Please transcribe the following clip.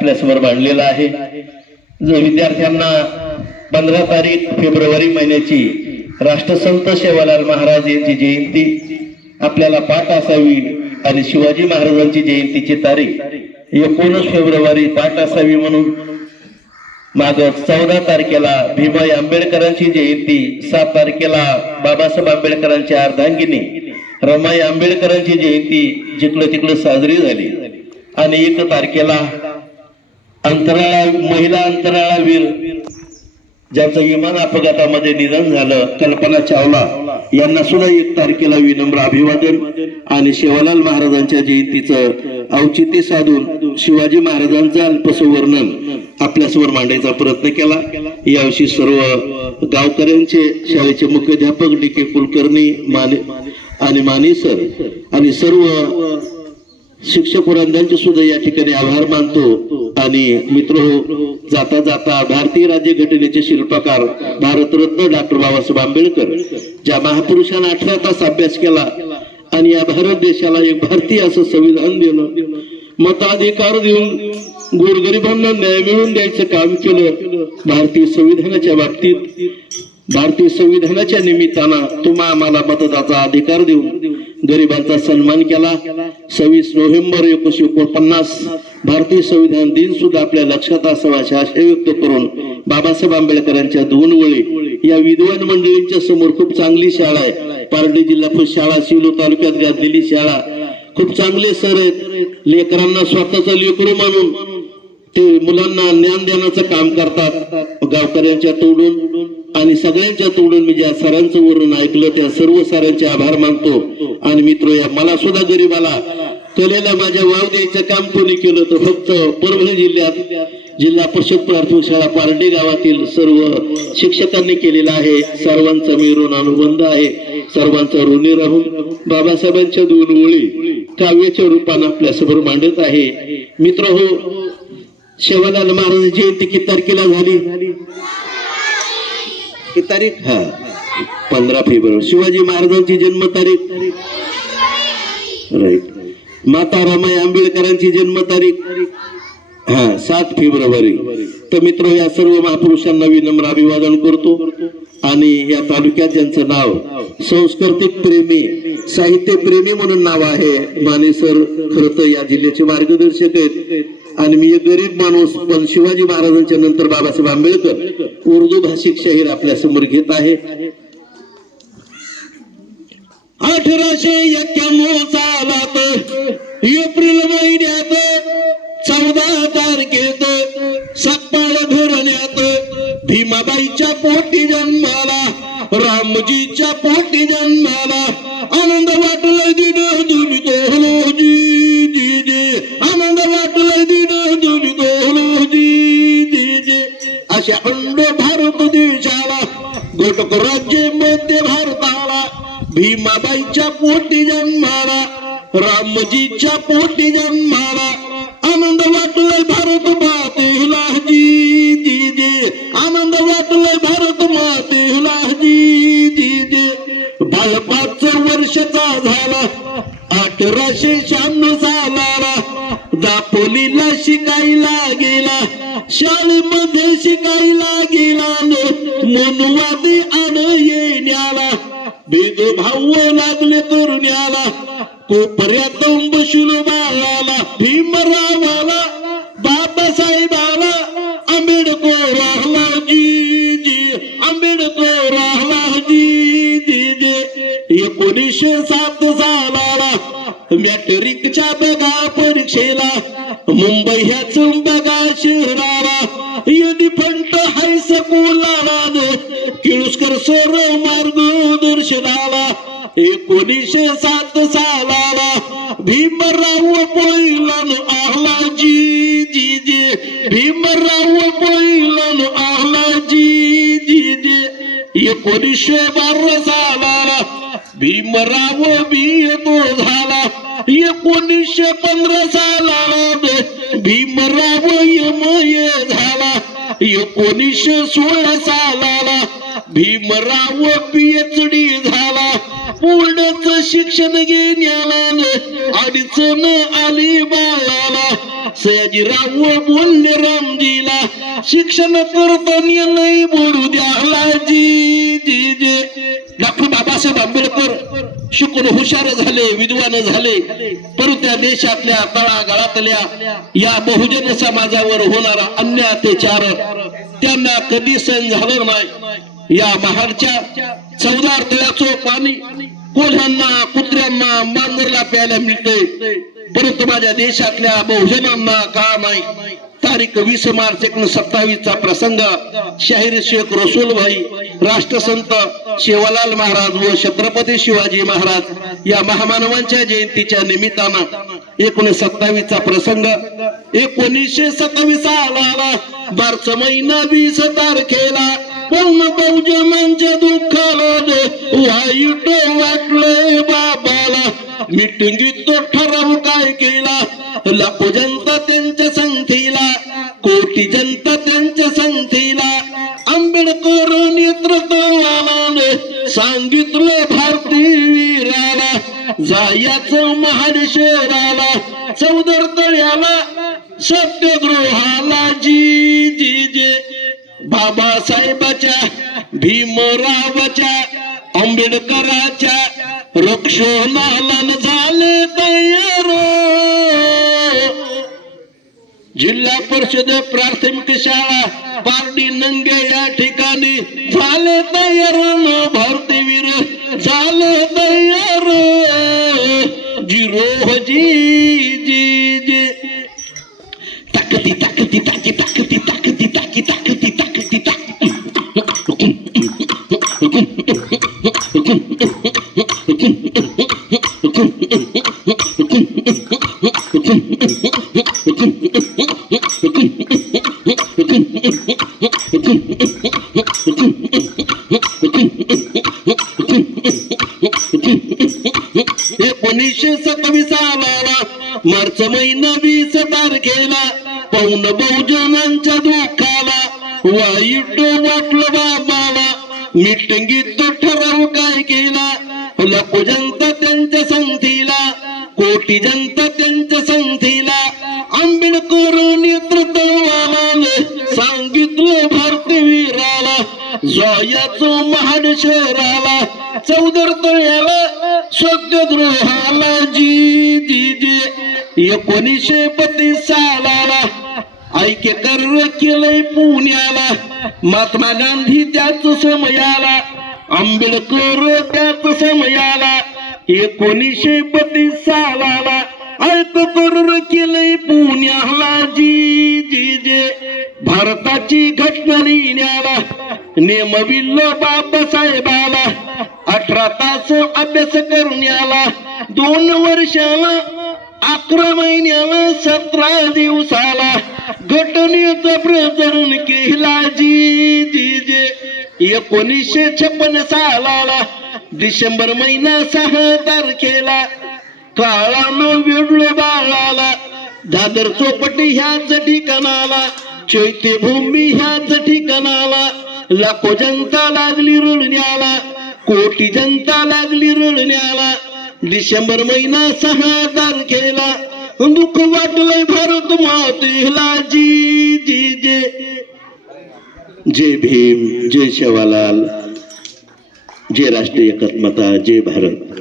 आपल्यासमोर मांडलेला आहे. जो विद्यार्थ्यांना पंधरा तारीख फेब्रुवारी महिन्याची राष्ट्रसंत सेवालाल महाराज यांची जयंती आपल्याला पाठ असावी आणि शिवाजी महाराजांची जयंतीची तारीख एकोणीस फेब्रुवारी पाठ असावी म्हणून माग चौदा तारखेला भीमाई आंबेडकरांची जयंती सात तारखेला बाबासाहेब आंबेडकरांची अर्धांगिनी रमाई आंबेडकरांची जयंती जिकडं तिकडं साजरी झाली. आणि एक तारखेला अंतराळा महिला अंतराळावीर ज्यांचं विमान अपघातामध्ये निधन झालं कल्पना चावला यांना सुद्धा एक तारखेला विनम्र अभिवादन आणि शिवालाल महाराजांच्या जयंतीचं औचित्य साधून शिवाजी महाराजांचं अल्पसं वर्णन आपल्यासमोर मांडायचा प्रयत्न केला. याविषयी सर्व गावकऱ्यांचे शाळेचे मुख्याध्यापक डी के कुलकर्णी माने आणि माने सर आणि सर्व शिक्षक वृंदांचे सुद्धा या ठिकाणी आभार मानतो. आणि मित्र हो, जाता जाता भारतीय राज्य घटनेचे शिल्पकार भारतरत्न डॉक्टर बाबासाहेब आंबेडकर ज्या महापुरुषांना अठरा तास अभ्यास केला आणि या भारत देशाला एक भारतीय असं संविधान दिलं मताधिकार देऊन गोरगरिबांना न्याय मिळवून द्यायचं काम केलं भारतीय संविधानाच्या बाबतीत भारतीय संविधानाच्या निमित्तानं तुम्हा आम्हाला मतदाचा अधिकार देऊन गरिबांचा सन्मान केला. सव्वीस नोव्हेंबर एकोणीशे एकोणपन्नास भारतीय संविधान दिन सुद्धा आपल्या लक्षात असावा अशी आशय व्यक्त करून बाबासाहेब आंबेडकरांच्या दोन वळी या विद्वान मंडळींच्या समोर खूप चांगली शाळा आहे. पारडी जिल्हा परिषद शाळा सिलो तालुक्यात गाजलेली शाळा. खूप चांगले सर आहेत. लेकरांना स्वतःचा लेकरू मानून ते मुलांना ज्ञान देण्याचं काम करतात. गावकऱ्यांच्या तोडून आणि सगळ्यांच्या तोडून मी ज्या सरांचं वरून ऐकलं त्या सर्व सरांचे आभार मानतो. आणि मित्र या मला सुद्धा गरीबाला कलेला माझ्या वाव द्यायचं काम कोणी केलं तर फक्त परभणी जिल्ह्यात जिल्हा परिषद प्राथमिक शाळा पारडे गावातील सर्व शिक्षकांनी केलेला आहे. सर्वांचा मी ऋण अनुबंध आहे. सर्वांचा ऋणी राहून बाबासाहेबांच्या दोन ओळी काव्याच्या रूपानं आपल्यासमोर मांडत आहे. मित्र हो शेवालाल महाराज जयंती किती तारखेला झाली? किती तारीख? हा. पंधरा फेब्रुवारी. शिवाजी महाराजांची जन्मतारीख? राईट माता रमाई आंबेडकरांची जन्मतारीख? हा सात फेब्रुवारी. तर मित्र या सर्व महापुरुषांना विनम्र अभिवादन करतो. आणि या तालुक्यात ज्यांचं नाव सांस्कृतिक प्रेमी साहित्य प्रेमी म्हणून नाव आहे माने सर खर तर या जिल्ह्याचे मार्गदर्शक आहेत. आणि मी एक गरीब माणूस पण शिवाजी महाराजांच्या नंतर बाबासाहेब आंबेडकर उर्दू भाषिक शाहीर आपल्यासमोर घेत आहे. अठराशे एक्क्याण्णव सालात एप्रिल महिन्यात चौदा तारखेत सकाळ धरण्यात भीमाबाईच्या पोटी जन्माला रामजीच्या पोटी जन्माला आनंद वाटला राज्य मध्य भारताला. भीमाबाईच्या पोटी जन्माला रामजीच्या पोटी जन्माला. आनंद वाटलाय भारत मातेला जी जी जे. आनंद वाटलाय भारत मातेला जी जी जे. बाळ पाच वर्षाचा झाला अठराशे शहाण्णव सालाला. दापोलीला शिकायला गेला शाळेमध्ये शिकायला गेला मनवादी आण येण्याला. भेदभाव लागले तरुण्याला. कोपऱ्यात बसून बाळाला. भीमरावाला बाबासाहेबाला. आंबेडकर जी जी. आंबेडकर जी जी जी. एकोणीसशे सात सालाला मॅट्रिकच्या बघा परीक्षेला. मुंबई ह्याच बघा शहराला. एलिफंट हायस्कूलला किळुस्कर सर मार्गदर्शनाला एकोणीसशे सात सालाला भीमराव पहिलन आला जी जी. जी भीमराव पहिलन आला जी जी. जी एकोणीसशे बारा सालाला भीमराव बी तो झाला. एकोणीसशे पंधरा सालाला भीमराव यमय झाला. एकोणीसशे सोळा सालाला भीमराव पीएचडी झाला. पूर्णच शिक्षण घेण्याला अडचण आली बाळाला. सयाजीराव बोलले रामजीला शिक्षण करताना नाही बोलू द्याला जी शिकून हुशार झाले विद्वान झाले परंतु त्या देशातल्या तळागाळातल्या या बहुजन समाजावर होणारा अन्य अत्याचार त्यांना कधी सहन झालं नाही. या महाडच्या चौदार तळ्याचं पाणी कोल्ह्यांना कुत्र्यांना मांजरला प्यायला मिळते परंतु माझ्या देशातल्या बहुजनांना का नाही? तारीख वीस मार्च एकोणीस सत्तावीस चा प्रसंग. शाहीर शेख रसूलभाई राष्ट्रसंत शिवालाल महाराज व छत्रपती शिवाजी महाराज या महामानवांच्या जयंतीच्या निमित्तानं एकोणीशे सत्तावीसचा प्रसंग एकोणीसशे सत्तावीस आला मार्च महिना वीस तारखेला पूर्ण बहुजनांच्या दुःखाला दे वाईट वाटले बाबाला. मिटिंगीत तो ठराव काय केला? लाखो जनता त्यांच्या जायाचं महान शहराला चौदर तळ्याला सत्यगृहाला जी जी जे बाबासाहेबाच्या भीमरावाच्या आंबेडकराच्या रक्षणाला झाले तयार. जिल्हा परिषद प्राथमिक शाळा पारडी नंगे या ठिकाणी झाले तयार. जी जी जी ताकती ताकती ताकी ताकती मार्च महिना वीस तारखेला पौन बहुजनांच्या दुःखाला वाईट वाटलं बाबाला मिटिंगीत तो ठराव काय केला? लाखो जनता त्यांच्या संगतीला कोटी जनता त्यांच्या संगतीला आंबेडकर नेतृत्व सांगितलं भारतीय वीराला जयाचं महाड शहराला चौदर तळ्याला सत्यगृहाला जी जी जी एकोणीसशे बत्तीस सालाला ऐके कर केलंय पुण्याला. महात्मा गांधी त्याच समयाला आंबेडकर त्याच समयाला. एकोणीसशे बत्तीस सालाला ऐक कर केलंय पुण्याला जी जी जे. भारताची घटना लिहिण्याला नेमविल्ल बाबासाहेबाला. अठरा तास अभ्यास करून याला दोन वर्षाला अकरा महिन्याला सतरा दिवसाला घटनेचं प्रकरण केला जी जी जे एकोणीसशे छप्पन सालाला डिसेंबर महिना सहा तारखेला काळानं वेडलं बाळाला. दादर चोपटी ह्याच ठिकाणाला चैत्यभूमी ह्याच ठिकाणाला. लाखो जनता लागली रडण्याला कोटी जनता लागली रडण्याला. डिसेंबर महिना सहा तारखेला दुःख वाटलंय भारत मातेला. जी जी जे. जय भीम जय शेवालाल. जय राष्ट्रीय एकात्मता जय भारत.